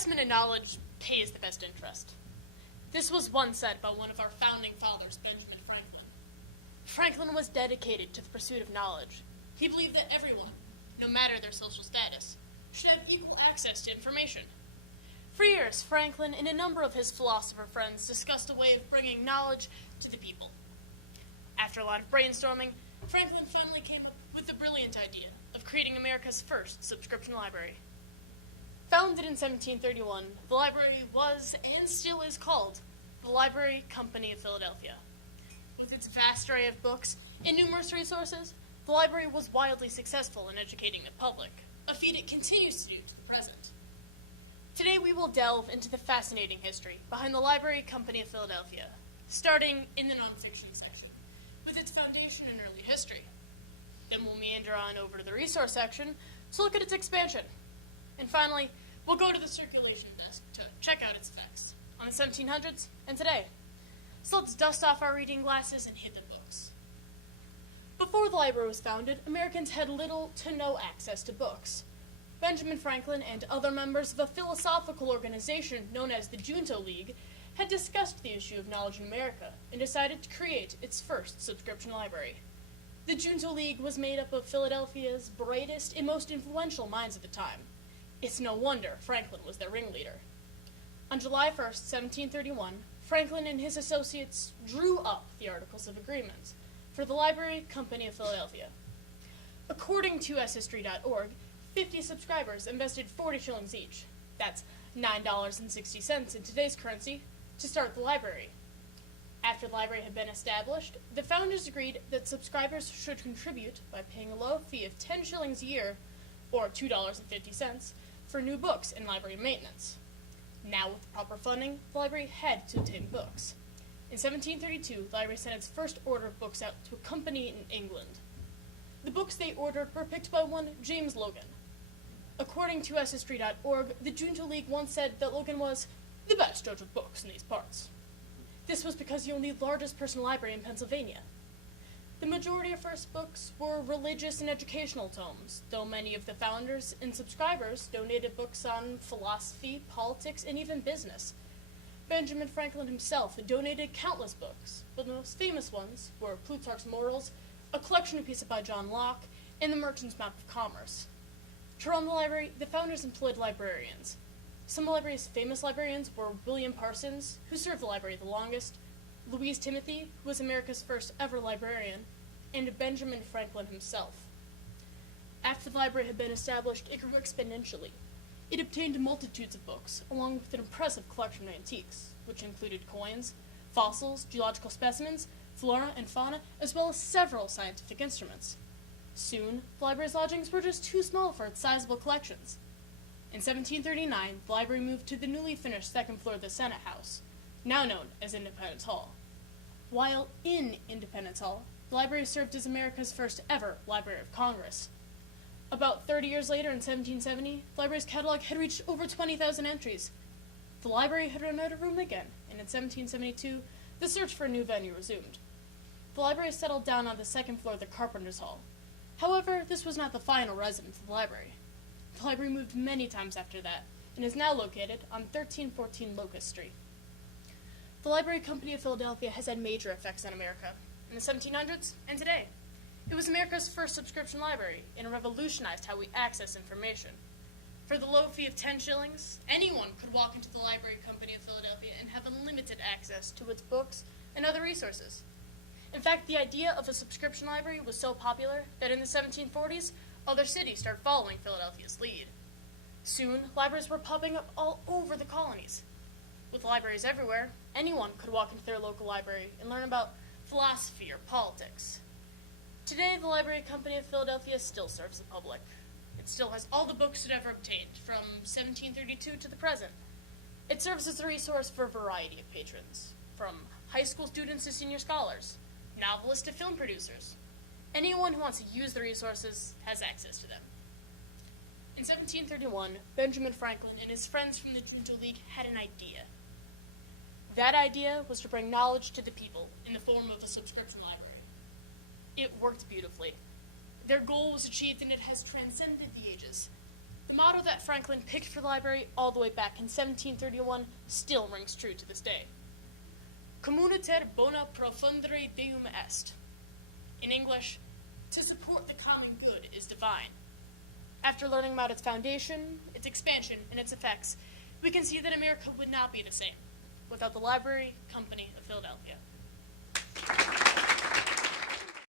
investment in knowledge pays the best interest. This was once said by one of our founding fathers, Benjamin Franklin. Franklin was dedicated to the pursuit of knowledge. He believed that everyone, no matter their social status, should have equal access to information. For years, Franklin and a number of his philosopher friends discussed a way of bringing knowledge to the people. After a lot of brainstorming, Franklin finally came up with the brilliant idea of creating America's first subscription library. Founded in 1731, the library was, and still is called, the Library Company of Philadelphia. With its vast array of books and numerous resources, the library was wildly successful in educating the public, a feat it continues to do to the present. Today we will delve into the fascinating history behind the Library Company of Philadelphia, starting in the nonfiction section, with its foundation in early history. Then we'll meander on over to the resource section to look at its expansion. And finally, we'll go to the circulation desk to check out its effects on the 1700s and today. So let's dust off our reading glasses and hit the books. Before the library was founded, Americans had little to no access to books. Benjamin Franklin and other members of a philosophical organization known as the Junto League had discussed the issue of knowledge in America and decided to create its first subscription library. The Junto League was made up of Philadelphia's brightest and most influential minds at the time. It's no wonder Franklin was their ringleader. On July 1st, 1731, Franklin and his associates drew up the Articles of Agreement for the Library Company of Philadelphia. According to ushistory.org, 50 subscribers invested 40 shillings each, that's $9.60 in today's currency, to start the library. After the library had been established, the founders agreed that subscribers should contribute by paying a low fee of 10 shillings a year, or $2.50, for new books and library maintenance. Now, with the proper funding, the library had to obtain books. In 1732, the library sent its first order of books out to a company in England. The books they ordered were picked by one James Logan. According to ushistory.org, the Junto League once said that Logan was the best judge of books in these parts. This was because he owned the largest personal library in Pennsylvania. The majority of first books were religious and educational tomes, though many of the founders and subscribers donated books on philosophy, politics, and even business. Benjamin Franklin himself donated countless books, but the most famous ones were Plutarch's Morals, a collection of pieces by John Locke, and the Merchant's Map of Commerce. To run the library, the founders employed librarians. Some of the library's famous librarians were William Parsons, who served the library the longest, Louise Timothy, who was America's first ever librarian, and Benjamin Franklin himself. After the library had been established, it grew exponentially. It obtained multitudes of books, along with an impressive collection of antiques, which included coins, fossils, geological specimens, flora and fauna, as well as several scientific instruments. Soon, the library's lodgings were just too small for its sizable collections. In 1739, the library moved to the newly finished second floor of the Senate House, now known as Independence Hall. While in Independence Hall, the library served as America's first ever Library of Congress. About 30 years later, in 1770, the library's catalog had reached over 20,000 entries. The library had run out of room again, and in 1772, the search for a new venue resumed. The library settled down on the second floor of the Carpenter's Hall. However, this was not the final residence of the library. The library moved many times after that, and is now located on 1314 Locust Street. The Library Company of Philadelphia has had major effects on America, in the 1700s and today. It was America's first subscription library, and it revolutionized how we access information. For the low fee of 10 shillings, anyone could walk into the Library Company of Philadelphia and have unlimited access to its books and other resources. In fact, the idea of a subscription library was so popular that in the 1740s, other cities started following Philadelphia's lead. Soon, libraries were popping up all over the colonies. With libraries everywhere, anyone could walk into their local library and learn about philosophy or politics. Today, the Library Company of Philadelphia still serves the public. It still has all the books it ever obtained, from 1732 to the present. It serves as a resource for a variety of patrons, from high school students to senior scholars, novelists to film producers. Anyone who wants to use the resources has access to them. In 1731, Benjamin Franklin and his friends from the Junto League had an idea. That idea was to bring knowledge to the people in the form of a subscription library. It worked beautifully. Their goal was achieved, and it has transcended the ages. The motto that Franklin picked for the library all the way back in 1731 still rings true to this day. Communiter bona profundere deum est. In English, to support the common good is divine. After learning about its foundation, its expansion, and its effects, we can see that America would not be the same without the Library Company of Philadelphia.